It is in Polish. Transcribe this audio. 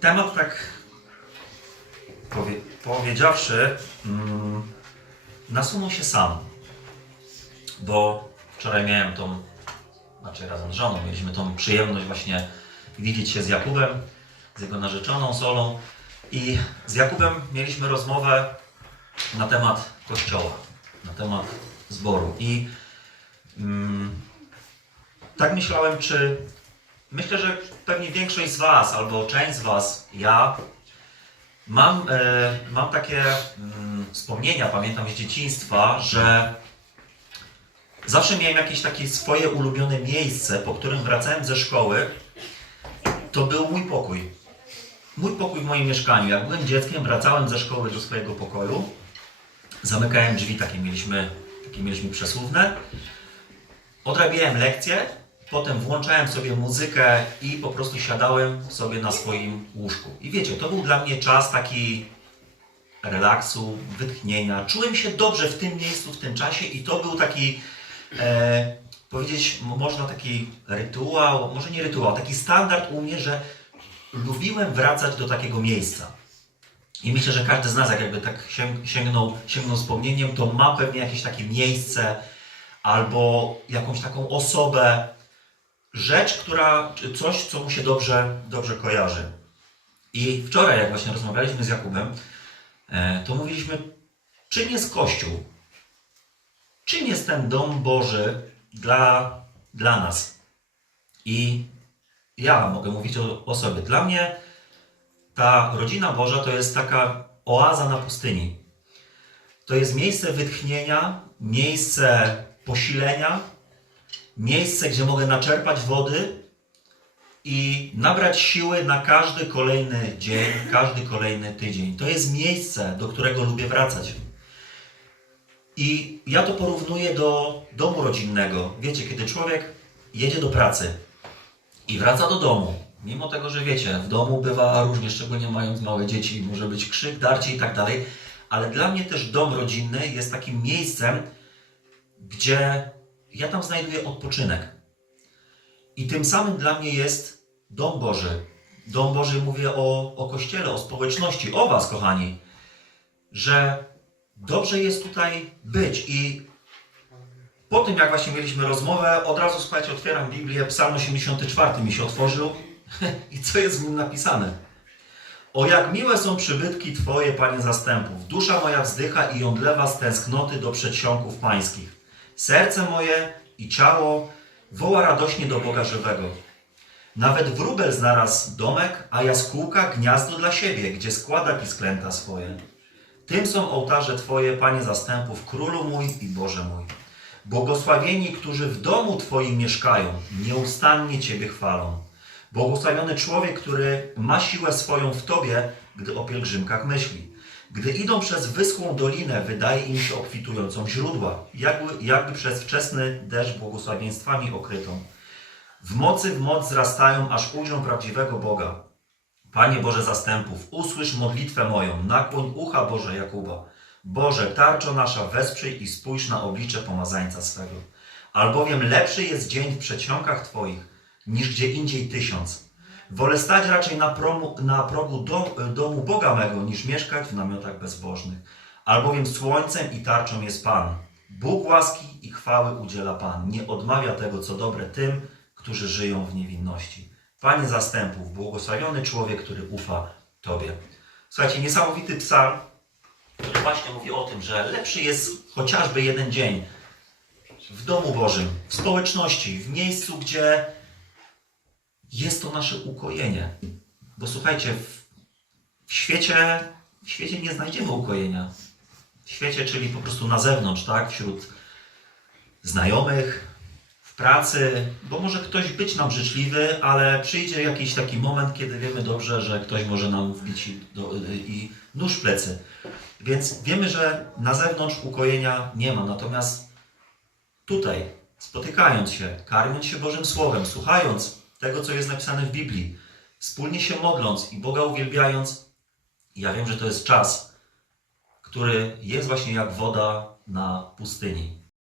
temat tak powie, powiedziawszy mm, nasunął się sam. Bo wczoraj miałem tą, znaczy razem z żoną, mieliśmy tą przyjemność właśnie widzieć się z Jakubem, z jego narzeczoną Solą i z Jakubem mieliśmy rozmowę na temat kościoła, na temat zboru i mm, tak myślałem, czy myślę, że pewnie większość z Was albo część z Was, ja mam, e, mam takie mm, wspomnienia, pamiętam z dzieciństwa, że zawsze miałem jakieś takie swoje ulubione miejsce, po którym wracałem ze szkoły. To był mój pokój. Mój pokój w moim mieszkaniu. Jak byłem dzieckiem, wracałem ze szkoły do swojego pokoju. Zamykałem drzwi, takie mieliśmy, takie mieliśmy przesuwne. Odrabiałem lekcje, potem włączałem sobie muzykę i po prostu siadałem sobie na swoim łóżku. I wiecie, to był dla mnie czas taki relaksu, wytchnienia. Czułem się dobrze w tym miejscu, w tym czasie i to był taki, e, powiedzieć, można taki rytuał, może nie rytuał, taki standard u mnie, że lubiłem wracać do takiego miejsca. I myślę, że każdy z nas, jak jakby tak sięg- sięgnął, sięgnął wspomnieniem, to ma pewnie jakieś takie miejsce albo jakąś taką osobę, rzecz, która, coś, co mu się dobrze, dobrze kojarzy. I wczoraj, jak właśnie rozmawialiśmy z Jakubem, e, to mówiliśmy, czym jest Kościół? Czym jest ten dom Boży dla, dla nas? I ja mogę mówić o, o sobie. Dla mnie ta rodzina Boża to jest taka oaza na pustyni. To jest miejsce wytchnienia, miejsce posilenia, miejsce, gdzie mogę naczerpać wody i nabrać siły na każdy kolejny dzień, każdy kolejny tydzień. To jest miejsce, do którego lubię wracać. I ja to porównuję do domu rodzinnego. Wiecie, kiedy człowiek jedzie do pracy i wraca do domu, mimo tego, że wiecie, w domu bywa różnie, szczególnie mając małe dzieci, może być krzyk, darcie i tak dalej, ale dla mnie też dom rodzinny jest takim miejscem, gdzie ja tam znajduję odpoczynek. I tym samym dla mnie jest dom Boży. Dom Boży mówię o, o kościele, o społeczności, o Was, kochani, że dobrze jest tutaj być. I po tym, jak właśnie mieliśmy rozmowę, od razu, słuchajcie, otwieram Biblię, Psalm 84 mi się otworzył i co jest w nim napisane? O jak miłe są przybytki Twoje, Panie zastępów. Dusza moja wzdycha i jądlewa z tęsknoty do przedsionków pańskich. Serce moje i ciało woła radośnie do Boga żywego. Nawet wróbel znalazł domek, a jaskółka gniazdo dla siebie, gdzie składa pisklęta swoje. Tym są ołtarze Twoje, Panie zastępów, Królu mój i Boże mój. Błogosławieni, którzy w domu Twoim mieszkają, nieustannie Ciebie chwalą. Błogosławiony człowiek, który ma siłę swoją w Tobie, gdy o pielgrzymkach myśli. Gdy idą przez wyschłą dolinę, wydaje im się obfitującą źródła, jakby, jakby przez wczesny deszcz błogosławieństwami okrytą. W mocy w moc wzrastają, aż ujrzą prawdziwego Boga. Panie Boże zastępów, usłysz modlitwę moją, nakłoń ucha Boże Jakuba. Boże, tarczo nasza, wesprzyj i spójrz na oblicze pomazańca swego. Albowiem lepszy jest dzień w przedsionkach Twoich, niż gdzie indziej tysiąc. Wolę stać raczej na, promu, na progu dom, domu Boga mego, niż mieszkać w namiotach bezbożnych. Albowiem słońcem i tarczą jest Pan. Bóg łaski i chwały udziela Pan. Nie odmawia tego, co dobre tym, którzy żyją w niewinności. Panie zastępów, błogosławiony człowiek, który ufa Tobie. Słuchajcie, niesamowity psalm, który właśnie mówi o tym, że lepszy jest chociażby jeden dzień w domu Bożym, w społeczności, w miejscu, gdzie jest to nasze ukojenie. Bo słuchajcie, w, świecie, w świecie nie znajdziemy ukojenia. W świecie, czyli po prostu na zewnątrz, tak? Wśród znajomych, w pracy, bo może ktoś być nam życzliwy, ale przyjdzie jakiś taki moment, kiedy wiemy dobrze, że ktoś może nam wbić i, do, i nóż w plecy. Więc wiemy, że na zewnątrz ukojenia nie ma. Natomiast tutaj, spotykając się, karmiąc się Bożym Słowem, słuchając tego, co jest napisane w Biblii, wspólnie się modląc i Boga uwielbiając, ja wiem, że to jest czas, który jest właśnie jak woda na pustyni.